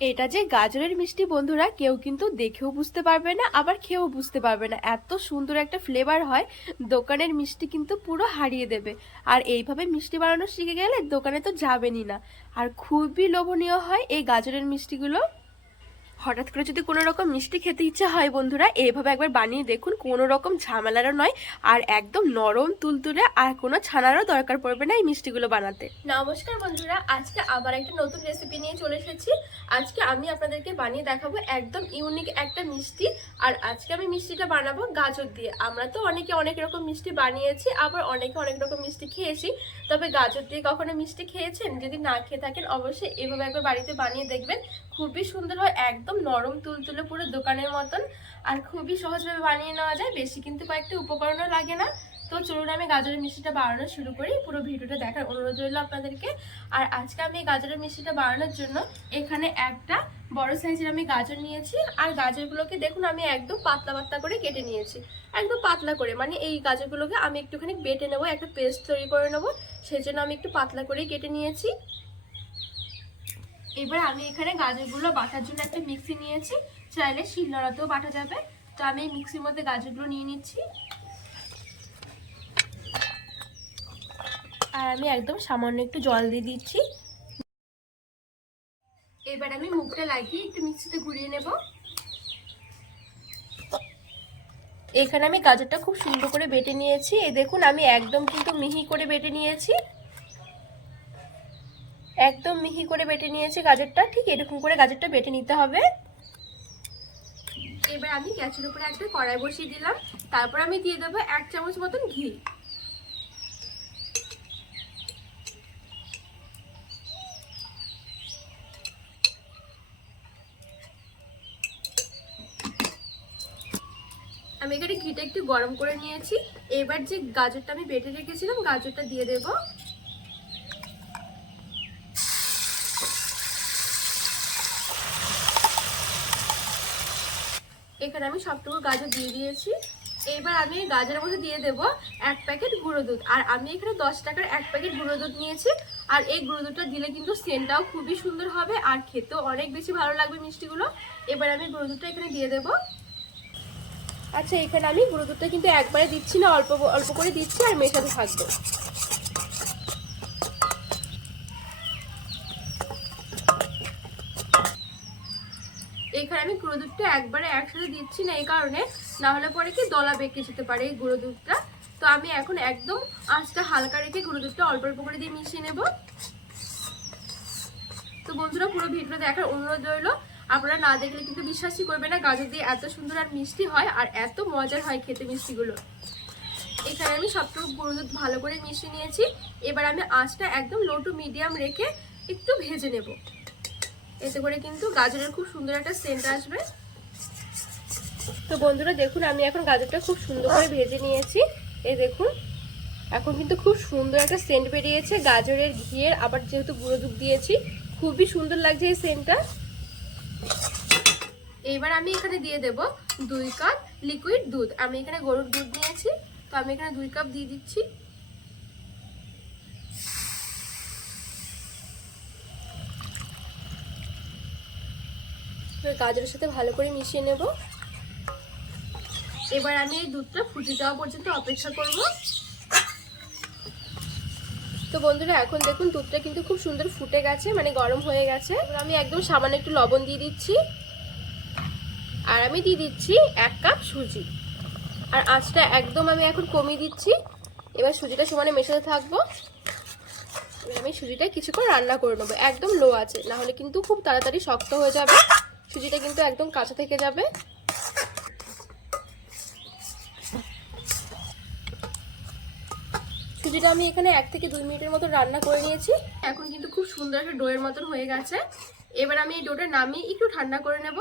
এটা যে গাজরের মিষ্টি বন্ধুরা, কেউ কিন্তু দেখেও বুঝতে পারবে না, আবার খেয়েও বুঝতে পারবে না। এত সুন্দর একটা ফ্লেভার হয়, দোকানের মিষ্টি কিন্তু পুরো হারিয়ে দেবে। আর এইভাবে মিষ্টি বানানো শিখে গেলে দোকানে তো যাবেনই না। আর খুবই লোভনীয় হয় এই গাজরের মিষ্টিগুলো। হঠাৎ করে যদি কোনো রকম মিষ্টি খেতে ইচ্ছা হয় বন্ধুরা এইভাবে একবার বানিয়ে দেখুন। কোনো রকম ঝামেলারও নয়, আর একদম নরম, তুলতুলে, আর কোনো ছানারও দরকার পড়বে না এই মিষ্টিগুলো বানাতে। নমস্কার বন্ধুরা, আজকে আবার একটা নতুন রেসিপি নিয়ে চলে এসেছি। আজকে আমি আপনাদেরকে বানিয়ে দেখাবো একদম ইউনিক একটা মিষ্টি, আর আজকে আমি মিষ্টিটা বানাবো গাজর দিয়ে। আমরা তো অনেকে অনেক রকম মিষ্টি বানিয়েছি, আবার অনেকে অনেক রকম মিষ্টি খেয়েছি। তবে গাজর দিয়ে কখনো মিষ্টি খেয়েছেন? যদি না খেয়ে থাকেন, অবশ্যই এভাবে একবার বাড়িতে বানিয়ে দেখবেন। খুবই সুন্দর হয়, একদম নরম তুলতুলে পুরো দোকানের মতন। আর খুবই সহজভাবে বানিয়ে নেওয়া যায়। বেশি কিন্তু কয়েকটা উপকরণও লাগে না। তো চলুন আমি গাজরের মিষ্টিটা বানানো শুরু করি। পুরো ভিডিওটা দেখার অনুরোধ রইল আপনাদেরকে। আর আজকে আমি গাজরের মিষ্টিটা বানানোর জন্য এখানে একটা বড় সাইজের আমি গাজর নিয়েছি। আর গাজরগুলোকে দেখুন, আমি একদম পাতলা পাতলা করে কেটে নিয়েছি। একদম পাতলা করে। মানে এই গাজরগুলোকে আমি একটুখানি বেটে নেব, একটা পেস্ট তৈরি করে নেব। সেই জন্য আমি একটু পাতলা করেই কেটে নিয়েছি। এবার আমি এখানে গাজরগুলো বাটার জন্য একটা মিক্সি নিয়েছি। চাইলে শিল শিলনোড়াতেও বাটা যাবে। তো আমি মিক্সির মধ্যে গাজরগুলো নিয়ে নিচ্ছি। আর আমি একদম সামান্য একটু জল দিয়ে দিচ্ছি। এবার আমি মুখটা লাগিয়ে একটু মিক্সিতে ঘুরিয়ে নেব। এখানে আমি গাজরটা খুব সুন্দর করে বেটে নিয়েছি। এই দেখুন, আমি একদম কিন্তু মিহি করে বেটে নিয়েছি। একদম মিহি করে বেটে নিয়েছি গাজরটা, ঠিক এরকম করে গাজরটা বেটে নিতে হবে। এবার আমি গ্যাসের উপরে একটা কড়াই বসিয়ে দিলাম, তারপর আমি দিয়ে দেবো এক চামচ মতন ঘি। আমি এখানে ঘিটা একটু গরম করে নিয়েছি, এবার যে গাজরটা আমি বেটে রেখেছিলাম, গাজরটা দিয়ে দেবো। এখানে আমি সবটুকু গাজর দিয়ে দিয়েছি। এবার আমি গাজরের মধ্যে দিয়ে দেব এক প্যাকেট গুঁড়ো দুধ। আর আমি এখানে দশ টাকার এক প্যাকেট গুঁড়ো দুধ নিয়েছি। আর এই গুঁড়ো দুধটা দিলে কিন্তু সেন্টটাও খুবই সুন্দর হবে আর খেতেও অনেক বেশি ভালো লাগবে মিষ্টিগুলো। এবার আমি গুঁড়ো দুধটা এখানে দিয়ে দেব। আচ্ছা এখানে আমি গুঁড়ো দুধটা কিন্তু একবারে দিচ্ছি না, অল্প অল্প করে দিচ্ছি আর মেশাতে থাকব। এখানে আমি গুঁড়ো দুধটা একবারে একসাথে দিচ্ছি না এই কারণে না হলে পরে কি দলা বেঁকে যেতে পারে এই গুঁড়ো দুধটা। তো আমি এখন একদম আঁচটা হালকা রেখে গুঁড়ো দুধটা অল্প অল্প করে দিয়ে মিশিয়ে নেব। তো বন্ধুরা, পুরো ভিডিও দেখার অনুরোধ রইল। আপনারা না দেখলে কিন্তু বিশ্বাসই করবে না, গাজর দিয়ে এত সুন্দর আর মিষ্টি হয় আর এত মজার হয় খেতে মিষ্টিগুলো। এখানে আমি সবটুকু গুঁড়ো দুধ ভালো করে মিশিয়ে নিয়েছি। এবার আমি আঁচটা একদম লো টু মিডিয়াম রেখে একটু ভেজে নেব। এতে করে কিন্তু গাজরের খুব সুন্দর একটা সেন্ট আসবে। তো বন্ধুরা দেখুন আমি এখন গাজরটা খুব সুন্দর করে ভেজে নিয়েছি। এই দেখুন এখন কিন্তু খুব সুন্দর একটা সেন্ট বেরিয়েছে গাজরের ঘিয়ের। আবার যেহেতু গুঁড়ো দুধ দিয়েছি খুবই সুন্দর লাগছে এই সেন্টটা এইবার আমি এখানে দিয়ে দেব দুই কাপ লিকুইড দুধ। আমি এখানে গরুর দুধ নিয়েছি তো আমি এখানে দুই কাপ দিয়ে দিচ্ছি। গাজরের সাথে ভালো করে মিশিয়ে নেব। এবার আমি এই দুধটা ফুটে যাওয়া পর্যন্ত অপেক্ষা করব। তো বন্ধুরা, এখন দেখুন দুধটা কিন্তু খুব সুন্দর ফুটে গেছে মানে গরম হয়ে গেছে। আমি একদম সামান্য একটু লবণ দিয়ে দিচ্ছি। আর আমি দিয়ে দিচ্ছি এক কাপ সুজি। আর আঁচটা একদম আমি এখন কমিয়ে দিচ্ছি। এবার সুজিটা সমানে মেশাতে থাকব। আমি সুজিটা কিছুক্ষণ রান্না করে নেব। একদম লো আছে না হলে কিন্তু খুব তাড়াতাড়ি শক্ত হয়ে যাবে। সুজিটা কিন্তু একদম কাঁচা থেকে যাবে। সুজিটা আমি এখানে এক থেকে দুই মিনিটের মতো রান্না করে নিয়েছি। এখন কিন্তু খুব সুন্দর একটা ডোয়ের মতন হয়ে গেছে। এবার আমি এই ডোটা নামিয়ে একটু ঠান্ডা করে নেব।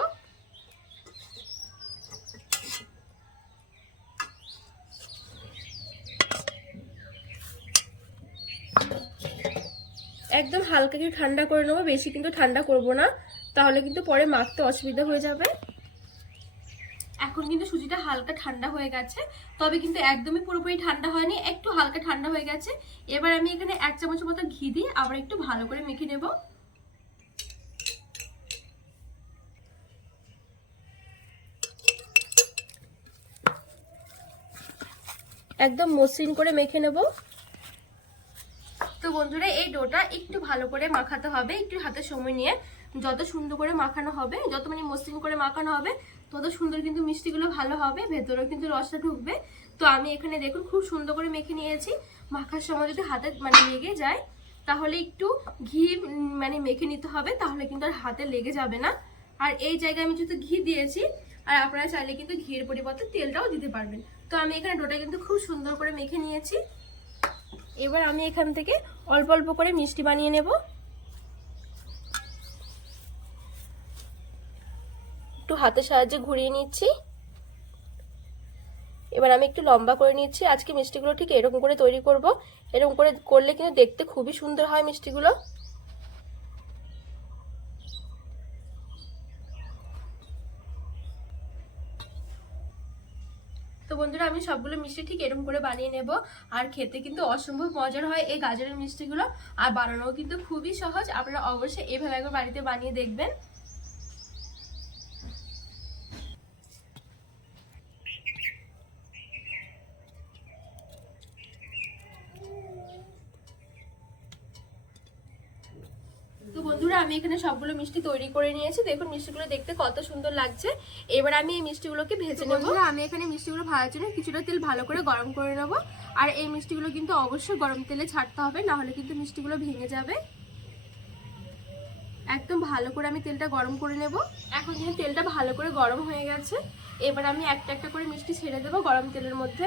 একদম হালকা একটু ঠান্ডা করে নেব, বেশি কিন্তু ঠান্ডা করব না। তাহলে কিন্তু পরে মাখতে অসুবিধা হয়ে যাবে। এখন কিন্তু সুজিটা হালকা ঠান্ডা হয়ে গেছে তবে কিন্তু একদমই পুরোপুরি ঠান্ডা হয়নি একটু হালকা ঠান্ডা হয়ে গেছে। এবার আমি এখানে এক চামচ মতো ঘি দিয়ে আবার একটু ভালো করে মেখে নেব। একদম মসৃণ করে মেখে নেব। তো বন্ধুরা এই ডোটা একটু ভালো করে মাখাতে হবে একটু হাতে সময় নিয়ে। যত সুন্দর করে মাখানো হবে, যত মানে মসৃণ করে মাখানো হবে, তত সুন্দর কিন্তু মিষ্টিগুলো ভালো হবে, ভেতরেও কিন্তু রসটা ঢুকবে। তো আমি এখানে দেখুন খুব সুন্দর করে মেখে নিয়েছি। মাখার সময় যদি হাতে মানে লেগে যায়, তাহলে একটু ঘি মানে মেখে নিতে হবে, তাহলে কিন্তু আর হাতে লেগে যাবে না। আর এই জায়গায় আমি যেহেতু ঘি দিয়েছি, আর আপনারা চাইলে কিন্তু ঘির পরিবর্তে তেলটাও দিতে পারবেন। তো আমি এখানে ডোটা কিন্তু খুব সুন্দর করে মেখে নিয়েছি। এবার আমি এখান থেকে অল্প অল্প করে মিষ্টি বানিয়ে নেব। হাতের সাহায্যে ঘুরিয়ে নিচ্ছি। এবার আমি একটু লম্বা করে নিচ্ছি। আজকে মিষ্টিগুলো ঠিক এরকম করে তৈরি করব। এরকম করে করলে কিন্তু দেখতে খুবই সুন্দর হয় মিষ্টিগুলো। তো বন্ধুরা, আমি সবগুলো মিষ্টি ঠিক এরকম করে বানিয়ে নেব। আর খেতে কিন্তু অসম্ভব মজার হয় এই গাজরের মিষ্টিগুলো। আর বানানোও কিন্তু খুবই সহজ। আপনারা অবশ্যই এভাবে একবার বাড়িতে বানিয়ে দেখবেন তো বন্ধুরা আমি এখানে সবগুলো মিষ্টি তৈরি করে নিয়েছি। দেখুন মিষ্টিগুলো দেখতে কত সুন্দর লাগছে। এবার আমি এই মিষ্টিগুলোকে ভেজে নেব। আমি এখানে মিষ্টিগুলো ভাজার জন্য কিছুটা তেল ভালো করে গরম করে নেব। আর এই মিষ্টিগুলো কিন্তু অবশ্যই গরম তেলে ছাড়তে হবে না হলে কিন্তু মিষ্টিগুলো ভেঙে যাবে। একদম ভালো করে আমি তেলটা গরম করে নেব। এখন কিন্তু তেলটা ভালো করে গরম হয়ে গেছে এবার আমি একটা একটা করে মিষ্টি ছেড়ে দেবো গরম তেলের মধ্যে।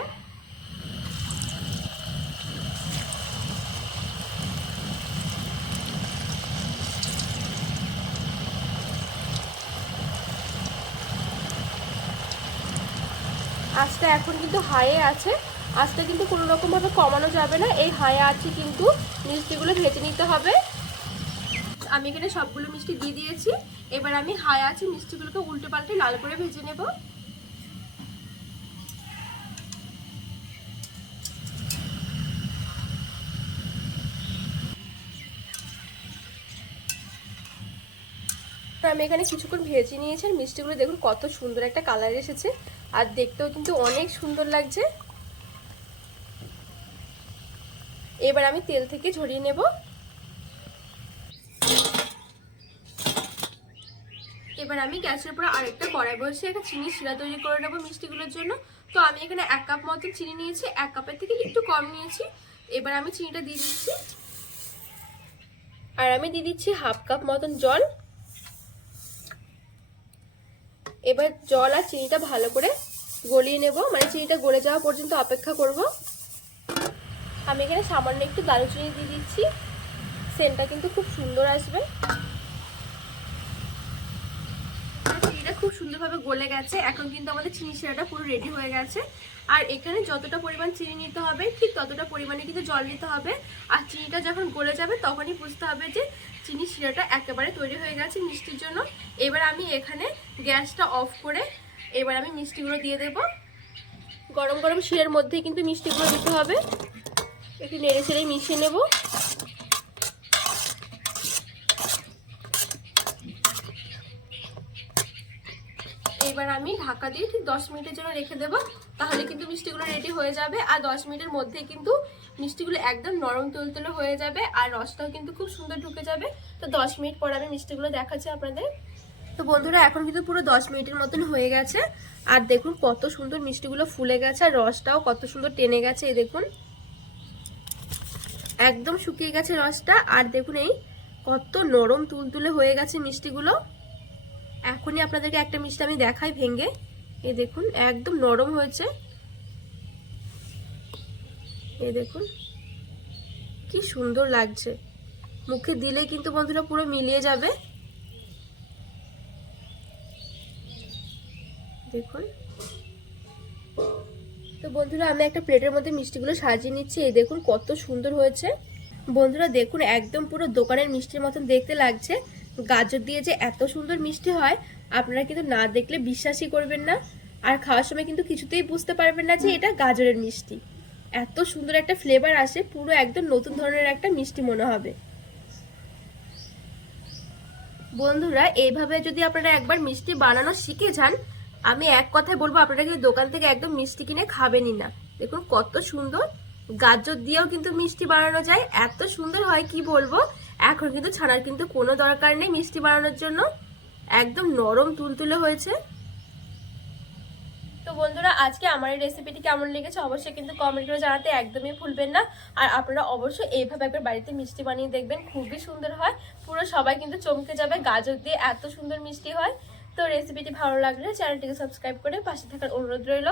আঁচটা এখন কিন্তু হাইয়ে আছে। আঁচটা কিন্তু কোনো রকমভাবে কমানো যাবে না। এই হাইয়ে আছে কিন্তু মিষ্টিগুলো ভেজে নিতে হবে। আমি এখানে সবগুলো মিষ্টি দিয়ে দিয়েছি। এবার আমি হাই আছে মিষ্টিগুলোকে উল্টে পাল্টে লাল করে ভেজে নেব। আমি এখানে কিছুক্ষণ ভেজে নিয়েছি। মিষ্টিগুলো দেখুন কত সুন্দর একটা কালার এসেছে। আর দেখতেও কিন্তু অনেক সুন্দর লাগছে। এবার আমি তেল থেকে ঝরিয়ে নেব। এবার আমি গ্যাসের উপরে আরেকটা কড়াই বসে একটা চিনি শিরা তৈরি করে নেব মিষ্টিগুলোর জন্য। তো আমি এখানে এক কাপ মতো চিনি নিয়েছি, এক কাপের থেকে একটু কম নিয়েছি। এবার আমি চিনিটা দিয়ে দিচ্ছি। আর আমি দিয়ে দিচ্ছি হাফ কাপ মতন জল। এবার জল আর চিনিটা ভালো করে গলিয়ে নেব। মানে চিনিটা গলে যাওয়া পর্যন্ত অপেক্ষা করব। আমি এখানে সামান্য একটু দারুচিনি দিয়ে দিচ্ছি। সেন্টটা কিন্তু খুব সুন্দর আসবে চিনিটা খুব সুন্দরভাবে গলে গেছে। এখন কিন্তু আমাদের চিনি শিরাটা পুরো রেডি হয়ে গেছে। আর এখানে যতটা পরিমাণ চিনি নিতে হবে, ঠিক ততটা পরিমাণে কিন্তু জল নিতে হবে। আর চিনিটা যখন গলে যাবে, তখনই বুঝতে হবে যে চিনি শিরাটা একেবারে তৈরি হয়ে গেছে মিষ্টির জন্য। এবার আমি এখানে গ্যাসটা অফ করে এবার আমি মিষ্টিগুলো দিয়ে দেব। গরম গরম শিরের মধ্যেই কিন্তু মিষ্টিগুলো দিতে হবে। একটু নেড়ে চেড়ে মিশিয়ে নেব। এবার আমি ঢাকা দিয়ে ঠিক দশ মিনিটের জন্য রেখে দেব, তাহলে কিন্তু মিষ্টিগুলো রেডি হয়ে যাবে। আর দশ মিনিটের মধ্যে কিন্তু মিষ্টিগুলো একদম নরম তুলতুলে হয়ে যাবে, আর রসটাও কিন্তু খুব সুন্দর ঢুকে যাবে। তো দশ মিনিট পর আমি মিষ্টিগুলো দেখাচ্ছি আপনাদের। তো বন্ধুরা, এখন কিন্তু পুরো দশ মিনিটের মতন হয়ে গেছে। আর দেখুন কত সুন্দর মিষ্টিগুলো ফুলে গেছে, আর রসটাও কত সুন্দর টেনে গেছে, এই দেখুন। একদম শুকিয়ে গেছে রসটা, আর দেখুন এই কত নরম তুলতুলে হয়ে গেছে মিষ্টিগুলো। এখনই আপনাদেরকে একটা মিষ্টি আমি দেখাই ভেঙে। এই দেখুন, একদম নরম হয়েছে। এই দেখুন, কি সুন্দর লাগছে। মুখে দিলে কিন্তু বন্ধুরা পুরো মিলিয়ে যাবে। দেখুন। তো বন্ধুরা, আমি একটা প্লেটের মধ্যে মিষ্টিগুলো সাজিয়ে নিচ্ছি। এই দেখুন, কত সুন্দর হয়েছে। বন্ধুরা, দেখুন, একদম পুরো দোকানের মিষ্টির মতন দেখতে লাগছে। গাজর দিয়ে যে এত সুন্দর মিষ্টি হয় আপনারা কিন্তু না দেখলে বিশ্বাসই করবেন না। আর খাওয়ার সময় কিন্তু কিছুতেই বুঝতে পারবেন না যে এটা গাজরের মিষ্টি। এত সুন্দর একটা ফ্লেভার আসে পুরো একদম নতুন ধরনের একটা মিষ্টি মনে হবে। বন্ধুরা এইভাবে যদি আপনারা একবার মিষ্টি বানানো শিখে যান আমি এক কথায় বলব আপনারা কিন্তু দোকান থেকে একদম মিষ্টি কিনে খাবেনই না। দেখুন কত সুন্দর। গাজর দিয়েও কিন্তু মিষ্টি বানানো যায় এত সুন্দর হয় কি বলব? এখন কিন্তু ছানার কিন্তু কোনো দরকার নেই মিষ্টি বানানোর জন্য। একদম নরম তুলতুলে হয়েছে। তো বন্ধুরা, আজকে আমার এই রেসিপিটি কেমন লেগেছে অবশ্যই কিন্তু কমেন্ট করে জানাতে একদমই ভুলবেন না। আর আপনারা অবশ্যই এইভাবে একবার বাড়িতে মিষ্টি বানিয়ে দেখবেন, খুবই সুন্দর হয়। পুরো সবাই কিন্তু চমকে যাবে, গাজর দিয়ে এত সুন্দর মিষ্টি হয়। তো রেসিপিটি ভালো লাগলে চ্যানেলটিকে সাবস্ক্রাইব করে পাশে থাকার অনুরোধ রইল।